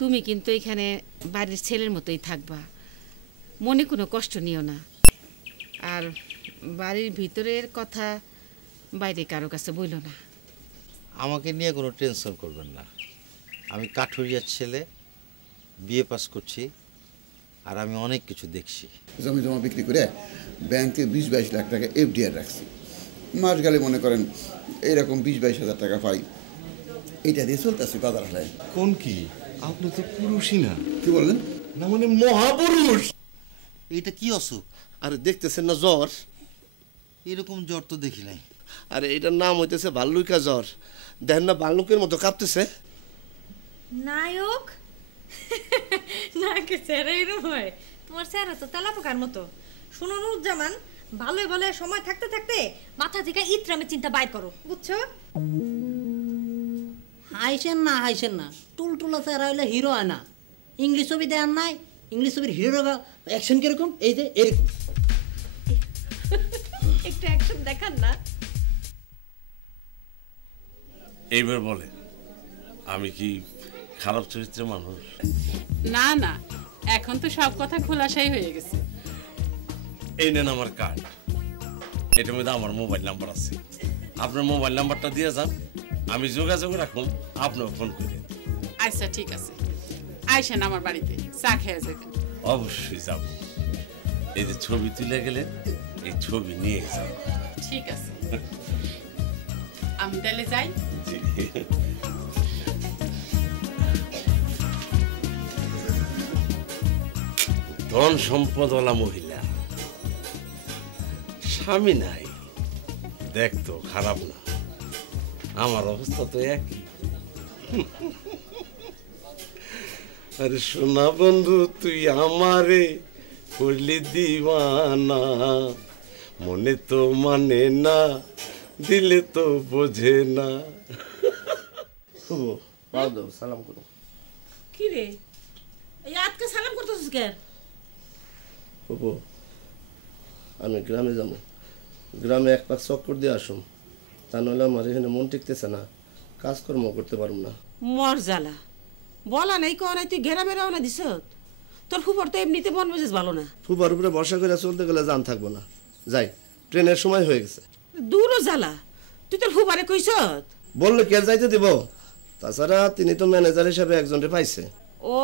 তুমি কিন্তু এখানে বাড়ির ছেলের মতোই থাকবা, মনে কোনো কষ্ট নিও না। আর বাড়ির ভিতরের কথা বাইরে কারো কাছে বইলো না। আমাকে নিয়ে কোনো টেনশন করবেন না। আমি কাঠুরিয়ার ছেলে, বিএ পাস করছি, আর আমি অনেক কিছু দেখছি। জমি জমা বিক্রি করে ব্যাংকে 20-22 লাখ টাকা এফডিআর রাখছি। মাস গেলে মনে করেন এইরকম 20-22 হাজার টাকা পাই। এইটা দিয়ে চলতেছে বাজার হালায়। কোন কি? আপনি তো পুরুষই না। কি বললেন? না মানে মহাপুরুষ। এইটা কি অসুখ? আরে দেখতেছেন না জ্বর? এরকম জ্বর তো দেখি নাই। আরে এটার নাম হইতেছে ভাল্লুকা জ্বর। দেখেন না ভাল্লুকের মতো কাঁপতেছে। নায়ক নায়কের চেহারা এরকম হয়? তোমার চেহারা তো তেলাপোকার মতো। শুনো নুরুজ্জামান, ভালোই ভালো সময় থাকতে থাকতে মাথা থেকে ইতরামের চিন্তা বাইর করো, বুঝছো? হাইছেন না টুলটুলা চেহারা হইলে হিরো হয় না। ইংলিশ ছবি দেন নাই? ইংলিশ ছবির হিরোর অ্যাকশন কিরকম? এই যে এরকম। একটু অ্যাকশন দেখান না। এইবার বলে আমি কি খারাপ চরিত্রের মানুষ? না না, এখন তো সব কথা খোলাসাই হয়ে গেছে। এই নেন আমার কার্ড, এটার মধ্যে আমার মোবাইল নাম্বার আছে। আপনার মোবাইল নাম্বারটা দিয়ে যান, আমি যোগাযোগ রাখুন, আপনিও ফোন করেন। আচ্ছা ঠিক আছে, আইসেন আমার বাড়িতে, চা খেয়ে যাবেন। অবশ্যই যাব। এই যে ছবি তুলে গেলেন, এই ছবি নিয়ে যাব। ঠিক আছে, আমি তাহলে যাই। ধন সম্পদওয়ালা মহিলা, স্বামী নাই, দেখতো খারাপ না। আমার অবস্থা তো একই। আরে সোনা বন্ধু, তুই আমারে করলি দিওয়ানা, মনে তো মানে না, দিলে তো বোঝে না। সালাম করো। কি রে, এই আজকে সালাম করতেছিস কেন? আমি গ্রামে যাবো, গ্রামে এক পাক চক্কর দিয়ে আসুন, তা নইলে আমার এখানে মন টিকতেছে না, কাজকর্ম করতে পারবো না। মর জ্বালা, বলা নাই কো নাই, তুই ঘেরা বেরাও না দিস। তোর ফুফর তো এমনিতে মন মেজাজ ভালো না। ফুবার উপরে ভরসা করে চলতে গেলে জান থাকবো না। যাই, ট্রেনের সময় হয়ে গেছে। দূরও জ্বালা, তুই তোর ফুফারে কইস? বললে কে যাইতে দিব? তাছাড়া তিনি তো ম্যানেজার হিসাবে একজনকে পাইছে। ও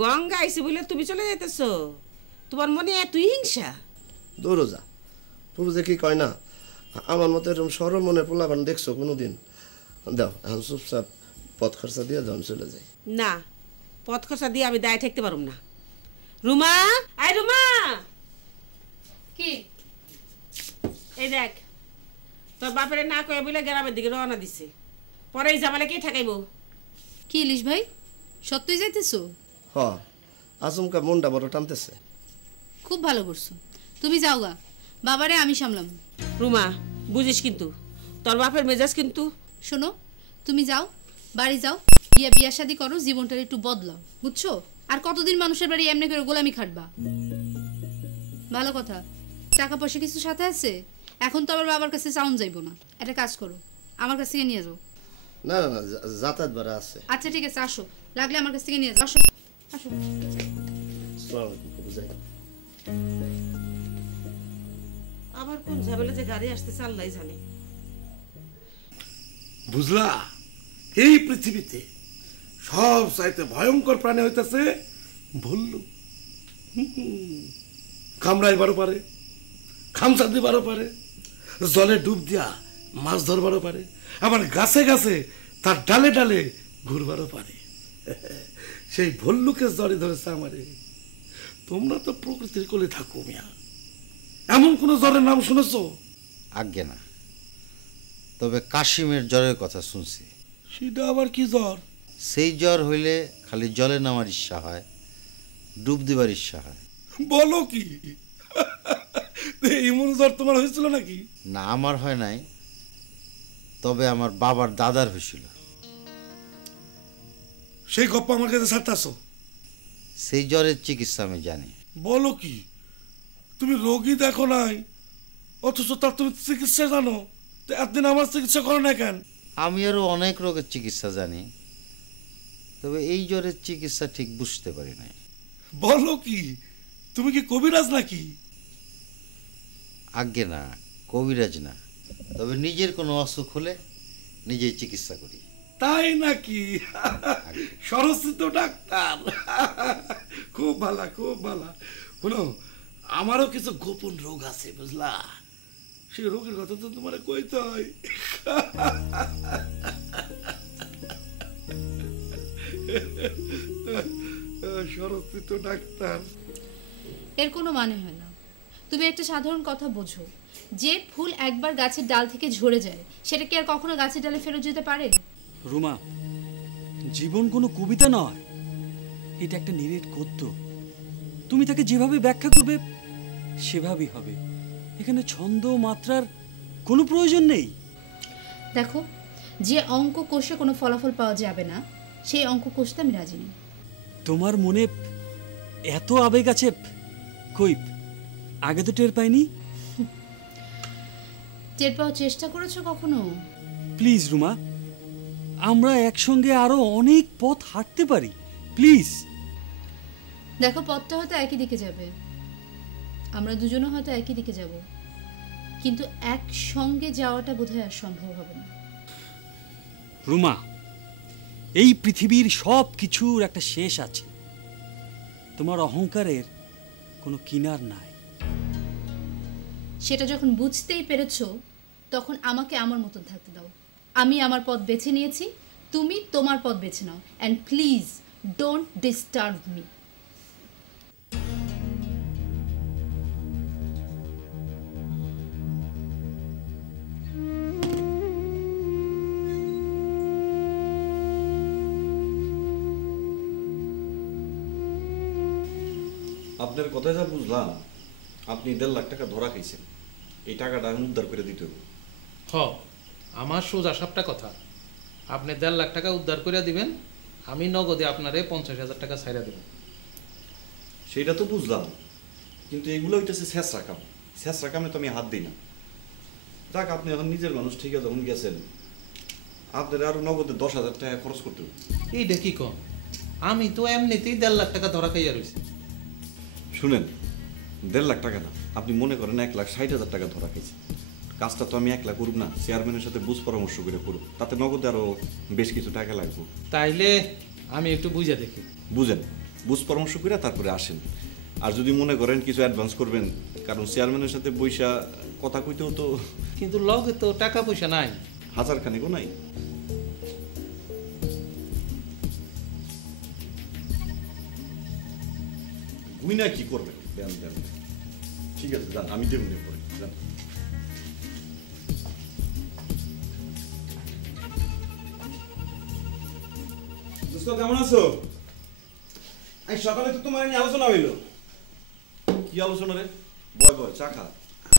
গঙ্গা আইসি বলে তুমি চলে যাইতেছ? তোমার মনে এতই হিংসা? দৌড়ো যা, ফুবু যে কি কয় না, আমার মতো এরকম সরল মনে পোলাবান দেখছো কোনোদিন? দাও এখন চুপচাপ পথ খরচা দিয়ে যখন চলে যাই। না, পথ খরচা দিয়ে আমি দায় ঠেকতে পারুম না। রুমা, আই রুমা, কি এই দেখ, তোর বাপের না কয়ে বলে গ্রামের দিকে রওনা দিছে। পরে এই জামালে কে ঠেকাইবো? কি ইলিশ ভাই, সত্যই যাইতেছো? হ, আচমকা মনটা বড় টানতেছে। খুব ভালো করছো, তুমি যাও গা, বাবারে আমি সামলাম। রুমা বুঝিস কিন্তু, তোর বাপের মেজাজ কিন্তু। শোনো, তুমি যাও, বাড়ি যাও, গিয়া বিয়া শাদি করো, জীবনটার একটু বদলাও, বুঝছো? আর কতদিন মানুষের বাড়ি এমনি করে গোলামি খাটবা? ভালো কথা, টাকা পয়সা কিছু সাথে আছে? এখন তো আবার বাবার কাছে চাউন যাইবো না, একটা কাজ করো, আমার কাছ থেকে নিয়ে যাও। না না না, যাতায়াত ভাড়া আছে। আচ্ছা ঠিক আছে, আসো, লাগলে আমার কাছ থেকে নিয়ে যাও, আসো আসো। আবার কোন ঝামেলা যে গাড়ি আসতে চাল্লাই জানে। বুঝলা, এই পৃথিবীতে সব চাইতে ভয়ঙ্কর প্রাণী হইতেছে ভল্লুক। কামড়াইবারও পারে, খামচা দিবারও পারে, জলে ডুব দিয়া মাছ ধরবারও পারে, আবার গাছে গাছে তার ডালে ডালে ঘুরবারও পারে। সেই ভল্লুকের জ্বরে ধরেছে আমারে। তোমরা তো প্রকৃতির কোলে থাকো মিয়া, এমন কোন জ্বরের নাম শুনেছ? আজ্ঞে না, তবে কাশিমের জ্বরের কথা শুনছি। সেটা আবার কি জ্বর? সেই জ্বর হইলে খালি জলে নামার ইচ্ছা হয়, ডুব দিবার ইচ্ছা হয়। বলো কি? এমন জ্বর তোমার হয়েছিল নাকি? না, আমার হয় নাই, তবে আমার বাবার দাদার হয়েছিল। সেই গপ্পা আমার কাছে ছাড়তাছ? সেই জ্বরের চিকিৎসা আমি জানি। বলো কি? তুমি রোগী দেখো নাই, অথচ তার তুমি চিকিৎসা জানো? এতদিন আমার চিকিৎসা করো না কেন? আমি আরো অনেক রোগের চিকিৎসা জানি, তবে এই জ্বরের চিকিৎসা ঠিক বুঝতে পারি নাই। বলো কি, তুমি কি কবিরাজ নাকি? আজ্ঞে না, কবিরাজ না, তবে নিজের কোনো অসুখ হলে নিজেই চিকিৎসা করি। তাই নাকি? সরস্বতী তো ডাক্তার। খুব ভালো, খুব ভালো। শোনো, আমারও কিছু গোপন রোগ আছে, বুঝলা? সেই রোগের কথা তো তোমার কইতে হয়। সরস্বতী তো ডাক্তার। এর কোনো মানে হয় না। তুমি একটা সাধারণ কথা বোঝো, যে ফুল একবার গাছের ডাল থেকে ঝরে যায় সেটা কি আর কখনো গাছের ডালে ফেরত যেতে পারে? রুমা, জীবন কোনো কবিতা নয়, এটা একটা নিরেট গদ্য। তুমি তাকে যেভাবে ব্যাখ্যা করবে সেভাবেই হবে। এখানে ছন্দ মাত্রার কোনো প্রয়োজন নেই। দেখো, যে অঙ্ক কষে কোনো ফলাফল পাওয়া যাবে না সেই অঙ্ক কষতে আমি রাজি নেই। তোমার মনে এত আবেগ আছে, কই আগে তো টের পাইনি। টের পাওয়ার চেষ্টা করেছো কখনো? প্লিজ রুমা, আমরা একসঙ্গে আরো অনেক পথ হাঁটতে পারি, প্লিজ। দেখো, পথটা হয়তো একই দিকে যাবে, আমরা দুজনও হয়তো একই দিকে যাব, কিন্তু একসঙ্গে যাওয়াটা বোধহয় আর সম্ভব হবে না। রুমা, এই পৃথিবীর সব কিছুর একটা শেষ আছে। তোমার অহংকারের কোনো কিনার নাই। সেটা যখন বুঝতেই পেরেছো তখন আমাকে আমার মতন থাকতে দাও। আমি আমার পথ বেছে নিয়েছি, তুমি তোমার পথ বেছে নাও, and please don't disturb me. আপনার কথা যা বুঝলাম, আপনি 1.5 লাখ টাকা ধরা খাইছেন। এই টাকাটা আমি উদ্ধার করে দিতে হবে। আমার সোজা সাপটা কথা, আপনি 1.5 লাখ টাকা উদ্ধার করে দিবেন, আমি নগদে আপনারে 50,000 টাকা ছাইরা দেব। সেটা তো বুঝলাম, কিন্তু এগুলো হইতেছে শেষরা কাম। শেষরা কামে তো আমি হাত দিই না। যাক, আপনি এখন নিজের মানুষ, ঠিক আছে, যখন গেছেন আপনার আরো নগদে 10,000 টাকা খরচ করতে হবে। এইটা কি কম? আমি তো এমনিতেই 1.5 লাখ টাকা ধরা খাইয়া রয়েছি। শুনেন, 1.5 লাখ টাকা না, আপনি মনে করেন 1,60,000 টাকা ধরা খাইছে। কাজটা তো আমি একলা করব না, চেয়ারম্যানের সাথে বুঝ পরামর্শ করে করব। তাতে নগদে আরো বেশ কিছু টাকা লাগবে। তাইলে আমি একটু বুঝা দেখি। বুঝেন, বুঝ পরামর্শ করে তারপরে আসেন। আর যদি মনে করেন কিছু অ্যাডভান্স করবেন, কারণ চেয়ারম্যানের সাথে বইসা কথা কইতেও তো। কিন্তু লগে তো টাকা পয়সা নাই। 1,000 খানিকও নাই। গুইনা কি করবেন? দেন দেন, ঠিক আছে, যান, আমি দেব পরে। যান। দোস্ত, কেমন আছো? আজ সকালে তো তোমার নিয়ে আলোচনা হইলো। কি আলোচনা রে? বয় বয়, চা খা।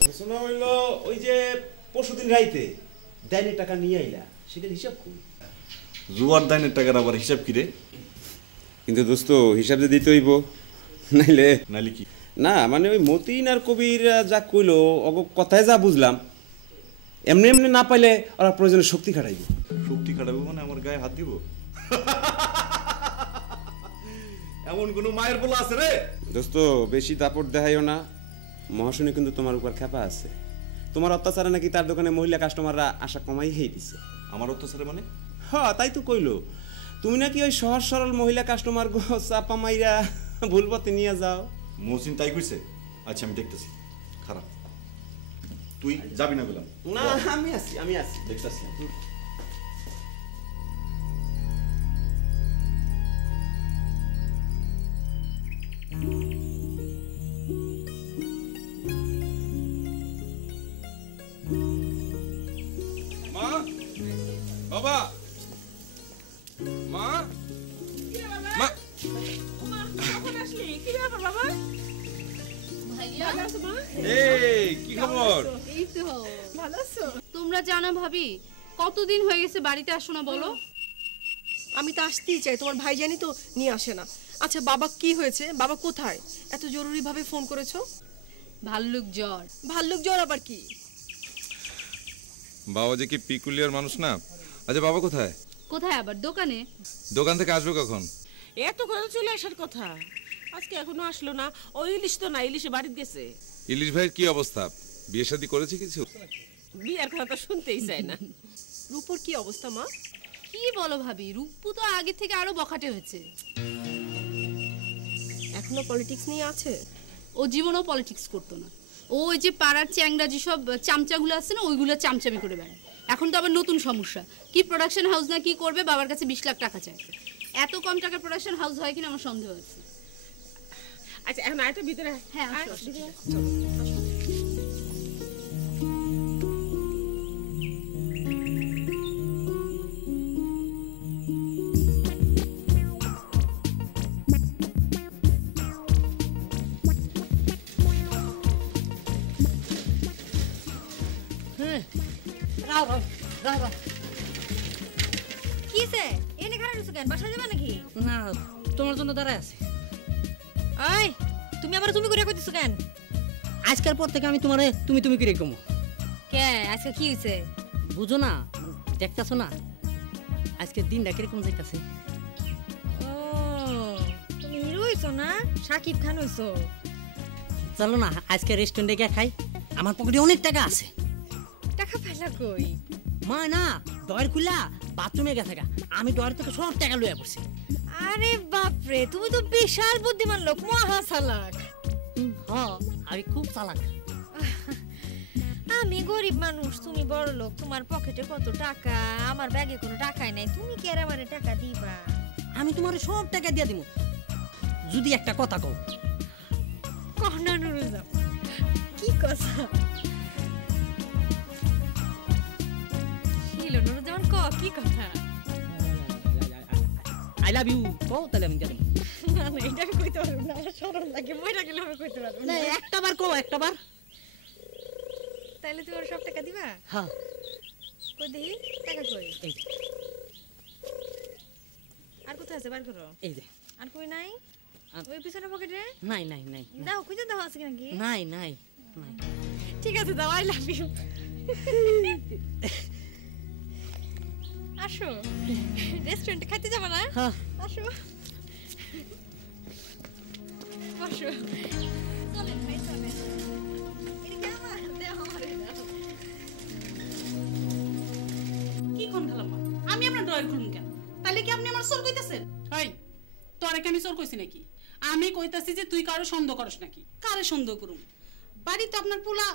আলোচনা হইলো ওই যে পরশুদিন রাইতে দাইনের টাকা নিয়ে আইলা, সেটার হিসাব কই? জুয়ার দাইনের টাকার আবার হিসাব কি রে? কিন্তু দোস্ত, হিসাব যে দিতে হইব, নাইলে নাইলে কি? না মানে ওই মতিন আর কবির যা কইলো, কথায় যা বুঝলাম, এমনি এমনি না পাইলে ওরা প্রয়োজনে শক্তি খাটাইব। শক্তি খাটাবো মানে আমার গায়ে হাত দিব? এমন কোন মায়ের বলা আছে রে? দোস্ত, বেশি দাপট দেখাইও না। মহাশনি কিন্তু তোমার উপর খেপা আছে। তোমার অত্যাচারে নাকি তার দোকানে মহিলা কাস্টমাররা আশা কমাই দিছে। আমার অত্যাচারে মানে? হ্যাঁ, তাই তো কইলো। তুমি নাকি ওই সহজ সরল মহিলা কাস্টমার গো চাপা মাইরা ভুল পথে নিয়ে যাও। মহসিন তাই কইছে? আচ্ছা, আমি দেখতেছি। খারাপ, তুই যাবি না বললাম। না, আমি আছি দেখতেছি। মা, বাবা, মা, মা, এই কি খবর? এই তো ভালো আছো? তোমরা জানা ভাবি, কতদিন হয়ে গেছে বাড়িতে আসো না বলো? আমি তো আসতেই চাই, তোমার ভাই জানি তো নিয়ে আসে না। আচ্ছা, বাবা কি হয়েছে? বাবা কোথায়? এত জরুরি ভাবে ফোন করেছো? ভাল্লুক জ্বর। ভাল্লুক জ্বর আবার কি? বাবা যে কি পিকুলিয়ার মানুষ না। আচ্ছা, বাবা কোথায়? কোথায় আবার? দোকানে। দোকান থেকে আসবে কখন? এত করে চলে আসার কথা, আজকে এখনো আসলো না। ওই ইলিশ তো না, ইলিশে বাড়িতে গেছে। ইলিশ ভাইয়ের কি অবস্থা? বিয়ে শাদী করেছে কিছু? বিয়ের কথা তো শুনতেই চায় না। রূপুর কি অবস্থা মা? কি বলো ভাবি, রূপু তো আগে থেকে আরো বখাটে হয়েছে। এখনো পলিটিক্স নিয়ে আছে? ও জীবনেও পলিটিক্স করতো না। ও ওই যে পাড়ার চ্যাংরা যেসব চামচাগুলো আছে না, ওইগুলো চামচামি করে বেড়ায়। এখন তো আবার নতুন সমস্যা, কি প্রোডাকশন হাউস না কি করবে, বাবার কাছে 20 লাখ টাকা চায়। এত কম টাকার প্রোডাকশন হাউস হয় কিনা আমার সন্দেহ আছে। আচ্ছা এখন আয়টা ভিতরে। হ্যাঁ কিসে এনে খারাপ হইছো কেন? বাসা যাবে নাকি? না, তোমার জন্য দাঁড়ায় আছে। এই তুমি আবার তুমি করে কইতেছো কেন? আজকের পর থেকে আমি তোমারে তুমি তুমি করে কমো। কে আজকে কি হইছে? বুঝো না, দেখতাছো না আজকের দিনটা কিরকম যাইতাছে। ও তুমি হিরো হইছো না, শাকিব খান হইছো। চলো না আজকে রেস্টুরেন্টে গিয়ে খাই, আমার পকেটে অনেক টাকা আছে। টাকা পাইলা কই? মা না ডয়ের খুলা বাথরুমে গেছে, আমি ডয়ের থেকে সব টাকা লইয়া পড়ছি। আরে বাপরে, তুমি তো বিশাল বুদ্ধিমান লোক, মহা চালাক। হ্যাঁ আমি খুব চালাক। আমি গরিব মানুষ, তুমি বড় লোক, তোমার পকেটে কত টাকা, আমার ব্যাগে কোনো টাকাই নাই, তুমি কি আর আমারে টাকা দিবা? আমি তোমার সব টাকা দিয়ে দিব যদি একটা কথা কও। কহ না নুরুজাম, কি কথা? শিলো নুরুজামান ক কি কথা? আই লাভ ইউ কও, তাহলে আমি দিয়ে দেব। না না এটা আমি কইতে পারবো না, আমার শরম লাগে, মইরা গেলে আমি কইতে পারবো না। একটা বার কও, একটা বার। তাইলে তুমি ওর সব টাকা দিবা? হ্যাঁ। কই দেখি টাকা কই? এই আর কোথায় আছে, বার করো। এই যে। আর কই নাই? ওই পিছনের পকেটে? নাই নাই নাই। দাও, খুঁজে দাও আছে নাকি? নাই নাই নাই। ঠিক আছে দাও, আই লাভ ইউ। আসো, রেস্টুরেন্টে খাইতে যাবে না? হ্যাঁ আসো বসো, চলেন ভাই চলেন। কি কোন খালাম্মা, আমি আপনার ড্রয়ার খুলুন কেন? তাহলে কি আপনি আমার চোর কইতাছেন? এই তোরে কি আমি চোর কইছি নাকি? আমি কইতাছি যে তুই কারো সন্দেহ করস নাকি? কারে সন্দেহ করুম? বাড়িতে আপনার পোলা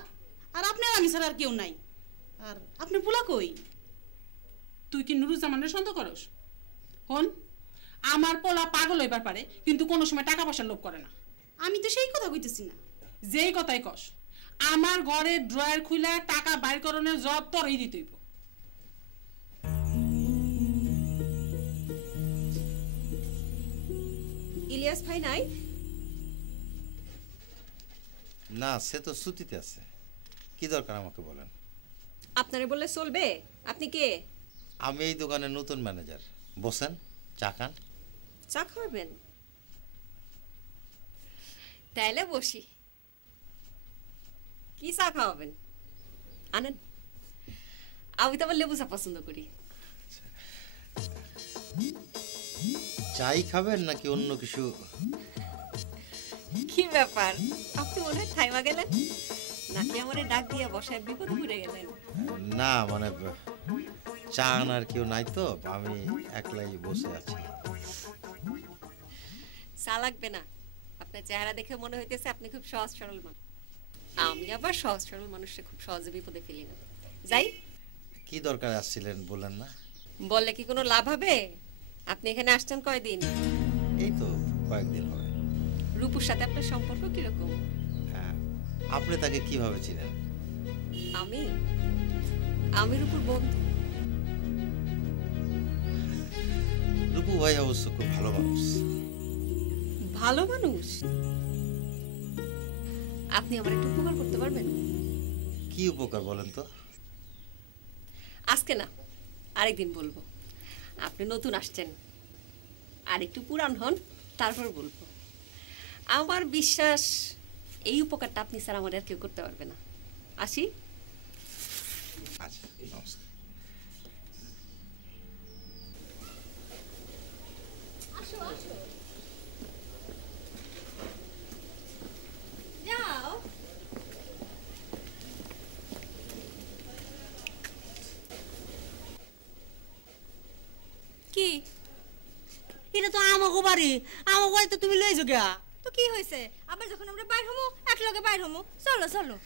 আর আপনার আমি ছাড়া আর কেউ নাই। আর আপনার পোলা কই? তুই কি নুরুজ্জামানের সন্দেহ করস? হন, আমার পোলা পাগল হইবার পারে, কিন্তু কোনো সময় টাকা পয়সার লোভ করে না। আমি তো সেই কথা কইতেছি না, যেই কথাই কস। আমার ঘরে ড্রয়ার খুলে টাকা বাইর করণের জব তোরই দিতে হইব। ইলিয়াস ভাই নাই? না, সে তো ছুটিতে আছে। কি দরকার আমাকে বলেন। আপনারে বললে চলবে? আপনি কে? আমি এই দোকানের নতুন ম্যানেজার। বসেন, চা খান। চা খাবেন? তাইলে বসি। কি চা খাওয়াবেন? আনেন। আমি তো আবার লেবু চা পছন্দ করি। চাই খাবেন নাকি অন্য কিছু? কি ব্যাপার, আপনি মনে হয় থাইমা গেলেন নাকি আমারে ডাক দিয়ে বসায় বিপদে পড়ে গেলেন? না মানে চা আনার কেউ নাই তো, আমি একলাই বসে আছি। চা লাগবে না, আপনার চেহারা দেখে মনে হইতেছে আপনি খুব সহজ সরল মানুষ। আমি আবার সহজ সরল মানুষকে খুব সহজে বিপদে ফেলি না। যাই। কি দরকার আসছিলেন বলেন না? বললে কি কোনো লাভ হবে? আপনি এখানে আসছেন কয়দিন? এই তো কয়েকদিন হবে। রূপুর সাথে আপনার সম্পর্ক কিরকম? আপনি তাকে কিভাবে চিনেন? আমি রূপুর বন্ধু। রূপু ভাই অবশ্য খুব ভালো মানুষ। ভালো মানুষ? আপনি আমার একটু উপকার করতে পারবেন? কি উপকার বলেন তো? আজকে না, আরেকদিন বলবো। আপনি নতুন আসছেন, আর একটু পুরান হন, তারপর বলবো। আমার বিশ্বাস এই উপকারটা আপনি স্যার আমার আর কেউ করতে পারবে না। আসি। আচ্ছা, নমস্কার। আসো আসো যাও কি এটা তো আমাকে বাড়ি আমাকে বাড়ি তো তুমি লইছো গা তো কি হয়েছে আবার যখন আমরা বাইর হমু এক লগে বাইর হমু চলো চলো